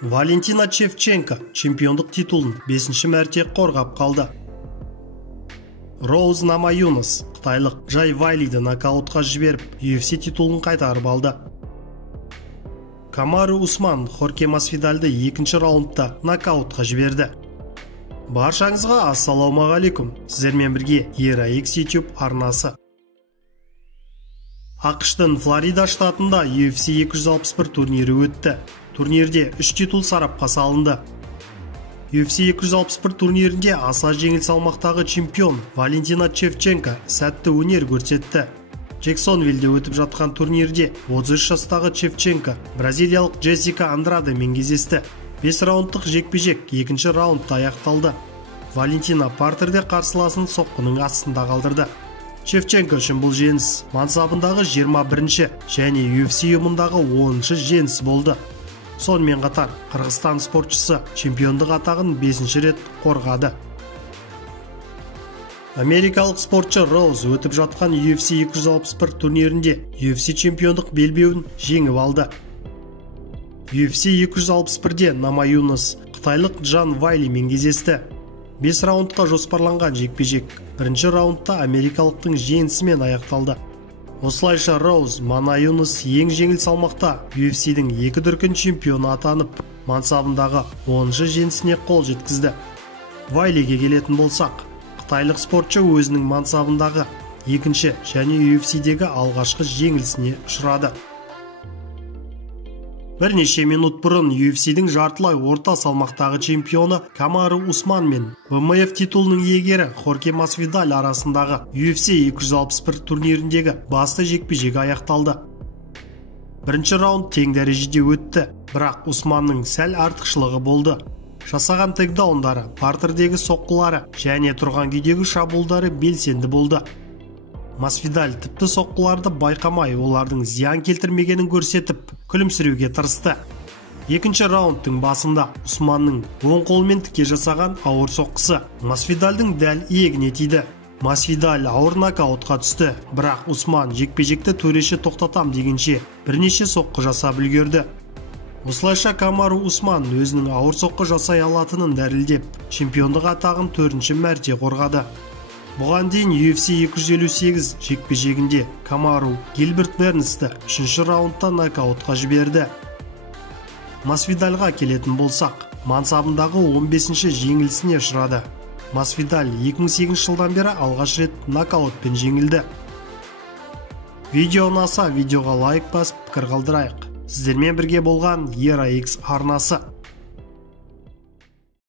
Валентина Шевченко чемпиондық титулын 5-ші мәрте қорғап қалды. Роуз Намаюнас қытайлық Джай Вайлиді нокаутқа жіберіп, UFC титулын қайтарып алды. Камару Усман Хорке Масвидальді 2-ші раундта нокаутқа жіберді. Баршаңызға ассалаумағалейкум. Сіздермен бірге ERA-X YouTube арнасы. ақш-тың Флорида штатында UFC 261 турнирі өтті. Турнирде 3 титул сарапқа салынды. UFC 261 турнирінде аса жеңіл салмақтағы чемпион Валентина Шевченко сәтті өнер көрсетті. Джексонвиллде өтіп жатқан турнирде 33 жастағы Шевченко бразилиялық Джессика Андрадемен кездесті. 5 раундтық жекпе-жек 2-ші раундта аяқталды. Валентина партерде қарсыласын соққының астында қалдырды. Шевченко үшін бұл жеңіс мансабындағы 21-ші және UFC ұйымындағы 10-ші жеңіс болды. Сонымен қатар Қырғызстан спортшысы чемпиондық атағын 5-ші рет қорғады. Америкалық спортшы Роуз өтіп жатқан UFC 261 турнирінде UFC чемпиондық белбеуін жеңіп алды. UFC 261-де Намаюнас қытайлық Джан Вайлимен кездесті. 5 раундқа жоспарланған жекпе-жек 1-ші раундта америкалықтың жеңісімен аяқталды. Осылайша Роуз Намаюнас ең жеңіл салмақта UFC-дің 2 дүркін чемпионы атанып, мансабындағы 10-ші жеңісіне қол жеткізді. Вайлиге келетін болсақ, қытайлық спортшы өзінің мансабындағы 2-ші және UFC-дегі алғашқы жеңілісіне ұшырады. Бірнеше минут бұрын UFC-дің жартылай орта салмақтағы чемпионы Камару Усман мен ВМФ титулының иегері Хорке Масвидаль арасындағы UFC 261 турниріндегі басты жекпе-жек аяқталды. 1-ші раунд тең дәрежеде өтті, бірақ Усманның сәл артықшылығы болды. Жасаған тейкдаундары, партердегі соққылары және тұрған күйдегі шабуылдары белсенді болды. Масвидаль тіпті соққыларды байқамай, олардың зиян келтірмегенін көрсетіп, күлімсіреуге тырысты. 2-ші раундтың басында Усманның оң қолмен тіке жасаған ауыр соққысы Масвидальдың дәл иегіне тиді. Масвидаль ауыр нокаутқа түсті, бірақ Усман жекпе-жекті төреші тоқтатам дегенше бірнеше соққы жасап үлгерді. Осылайша Камару Усман өзінің ауыр соққы жасай алатынын дәлелдеп, чемпиондық атағын 4-ші мәрте қорғады. Бұған дейін UFC 258 жекпе-жегінде Камару Гилберт Бернсті 3-ші раундта нокаутқа жіберді. Масвидальға келетін болсақ, мансабындағы 15-ші жеңілісіне ұшырады. Масвидаль 2008 жылдан бері алғаш рет нокаутпен жеңілді. Видео ұнаса, видеоға лайк басып, пікір қалдырайық. Сіздермен бірге болған ERA-X арнасы.